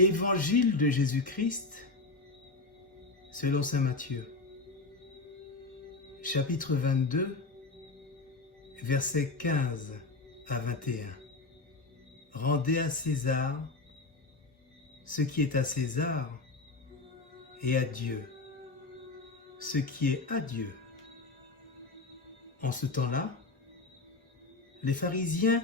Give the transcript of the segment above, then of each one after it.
Évangile de Jésus-Christ selon saint Matthieu, chapitre 22, versets 15 à 21. Rendez à César ce qui est à César et à Dieu ce qui est à Dieu. En ce temps-là, les pharisiens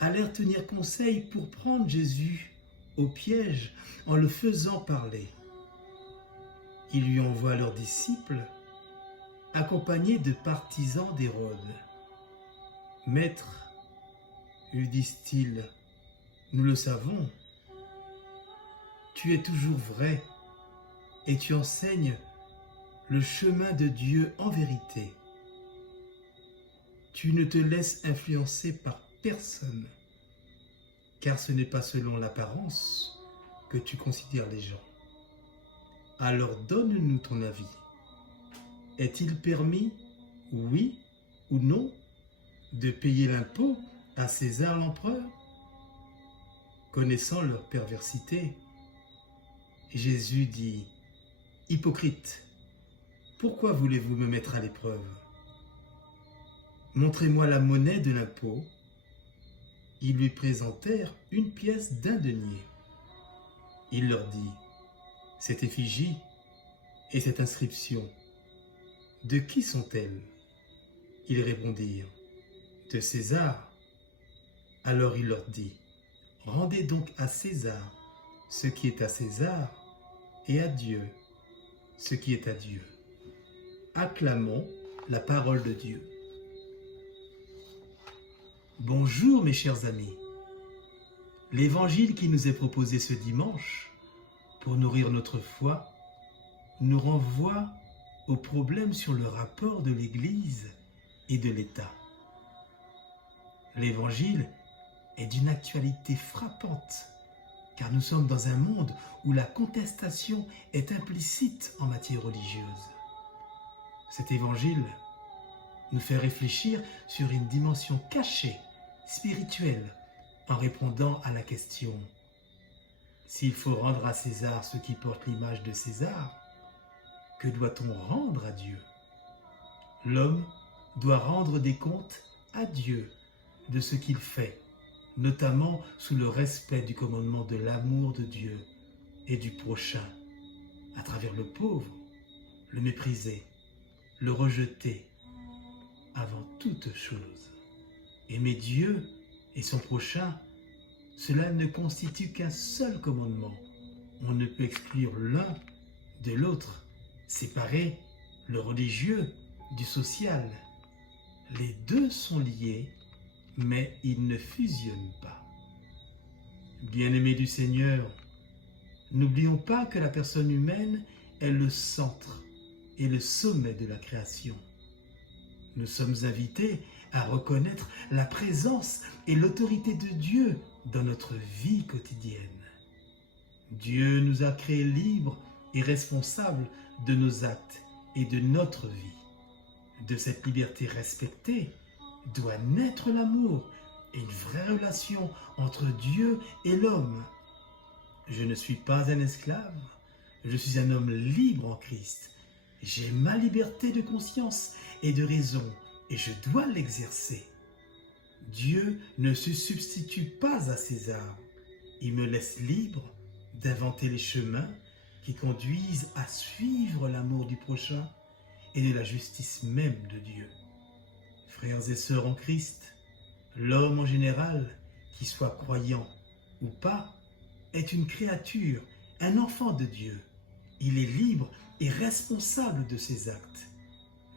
allèrent tenir conseil pour prendre Jésus au piège en le faisant parler. Ils lui envoient leurs disciples, accompagnés de partisans d'Hérode. « Maître, lui disent-ils, nous le savons, tu es toujours vrai et tu enseignes le chemin de Dieu en vérité. Tu ne te laisses influencer par personne, car ce n'est pas selon l'apparence que tu considères les gens. Alors donne-nous ton avis. Est-il permis, oui ou non, de payer l'impôt à César l'empereur ?» Connaissant leur perversité, Jésus dit : « Hypocrite, pourquoi voulez-vous me mettre à l'épreuve ? Montrez-moi la monnaie de l'impôt. » Ils lui présentèrent une pièce d'un denier. Il leur dit : « Cette effigie et cette inscription, de qui sont-elles ? » Ils répondirent : « De César. » Alors il leur dit : « Rendez donc à César ce qui est à César et à Dieu ce qui est à Dieu. » Acclamons la parole de Dieu. Bonjour mes chers amis. L'évangile qui nous est proposé ce dimanche pour nourrir notre foi nous renvoie au problème sur le rapport de l'Église et de l'État. L'évangile est d'une actualité frappante car nous sommes dans un monde où la contestation est implicite en matière religieuse. Cet évangile nous fait réfléchir sur une dimension cachée, spirituelle, en répondant à la question : s'il faut rendre à César ce qui porte l'image de César, que doit-on rendre à Dieu ? L'homme doit rendre des comptes à Dieu de ce qu'il fait, notamment sous le respect du commandement de l'amour de Dieu et du prochain, à travers le pauvre, le méprisé, le rejeté, avant toute chose. Aimer Dieu et son prochain, cela ne constitue qu'un seul commandement. On ne peut exclure l'un de l'autre, séparer le religieux du social. Les deux sont liés, mais ils ne fusionnent pas. Bien-aimés du Seigneur, n'oublions pas que la personne humaine est le centre et le sommet de la création. Nous sommes invités à reconnaître la présence et l'autorité de Dieu dans notre vie quotidienne. Dieu nous a créés libres et responsables de nos actes et de notre vie. De cette liberté respectée doit naître l'amour et une vraie relation entre Dieu et l'homme. Je ne suis pas un esclave, je suis un homme libre en Christ. J'ai ma liberté de conscience et de raison et je dois l'exercer. Dieu ne se substitue pas à César. Il me laisse libre d'inventer les chemins qui conduisent à suivre l'amour du prochain et de la justice même de Dieu. Frères et sœurs en Christ, l'homme en général, qu'il soit croyant ou pas, est une créature, un enfant de Dieu. Il est libre et responsable de ses actes,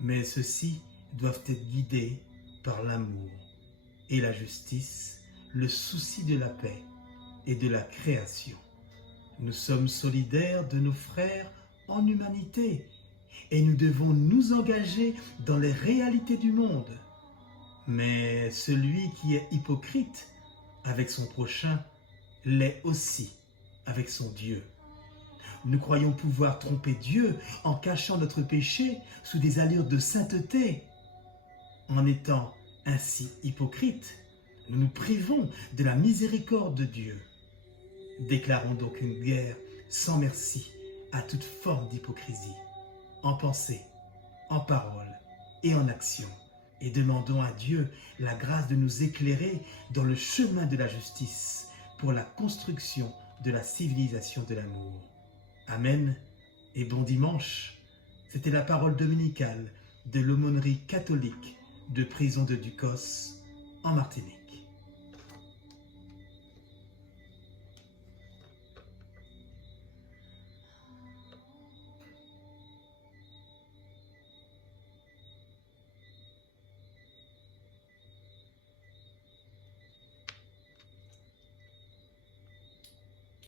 mais ceux-ci doivent être guidés par l'amour et la justice, le souci de la paix et de la création. Nous sommes solidaires de nos frères en humanité et nous devons nous engager dans les réalités du monde. Mais celui qui est hypocrite avec son prochain l'est aussi avec son Dieu. Nous croyons pouvoir tromper Dieu en cachant notre péché sous des allures de sainteté. En étant ainsi hypocrites, nous nous privons de la miséricorde de Dieu. Déclarons donc une guerre sans merci à toute forme d'hypocrisie, en pensée, en parole et en action, et demandons à Dieu la grâce de nous éclairer dans le chemin de la justice pour la construction de la civilisation de l'amour. Amen et bon dimanche. C'était la parole dominicale de l'aumônerie catholique de Prison de Ducos en Martinique.